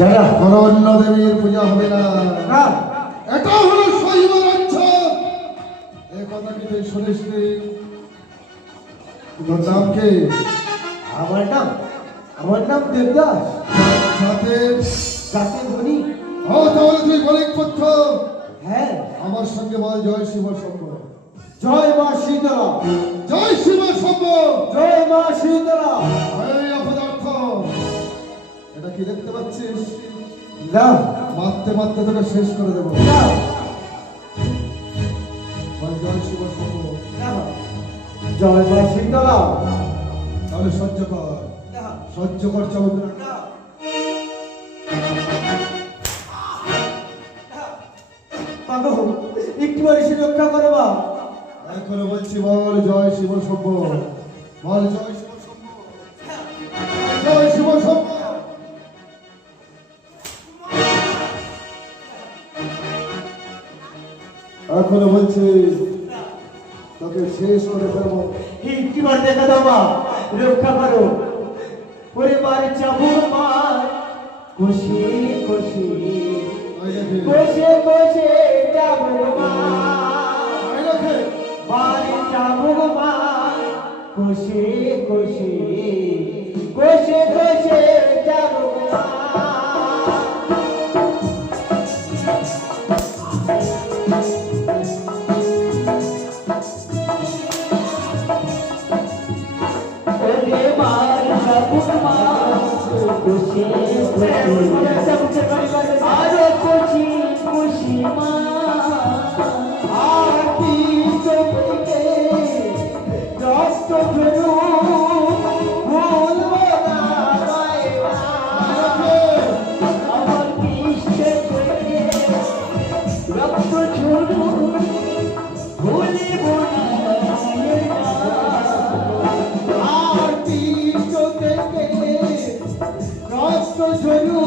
কোনো অন্য দেবীর পূজা হবে না, এটা হলো শৈব রাজ্য। এই কথা কি তুই শুনিসনি? তোর নাম কি? আমার নাম দেবদাস। জাতের? জাতের ধনী। ও তাহলে তুই বণিক পুত্র। হ্যাঁ। আমার সঙ্গে বল জয় শিব শম্ভ। জয় মা শীতলা। জয় শিব শম্ভ। জয় মা শীতলা। এই অপদার্থ, এটা কি দেখতে পাচ্ছিস? না। মারতে মারতে তোকে শেষ করে দেবো। না। বল জয় শিব শম্ভ। না। জয় মা শীতলা। তাহলে সহ্য কর, না। সহ্য কর চৌধুরী। না। বাবু একটু এসে রক্ষা করো মা। এখনো বলছি বল জয় শিব শম্ভ। বল জয় শিব শম্ভ। জয় শিব শম্ভ। এখনো বলছি তোকে শেষ করে ফেলবো। একটু দেখা দাও মা, রক্ষা করো। পরিবার চাবুক মার খুশি খুশি বসে বসে যাবো বাড়ি যাবো মা খুশি খুশি বসে বসে যাবো খুশি আরো খুশি খুশি মা আর কি চোখে রক্ত ফেরু ভুলবো না আমার কৃষ্ণে থেকে রক্ত ঝরু ভুলিব না আর কৃষ্ণ থেকে রক্ত ঝরু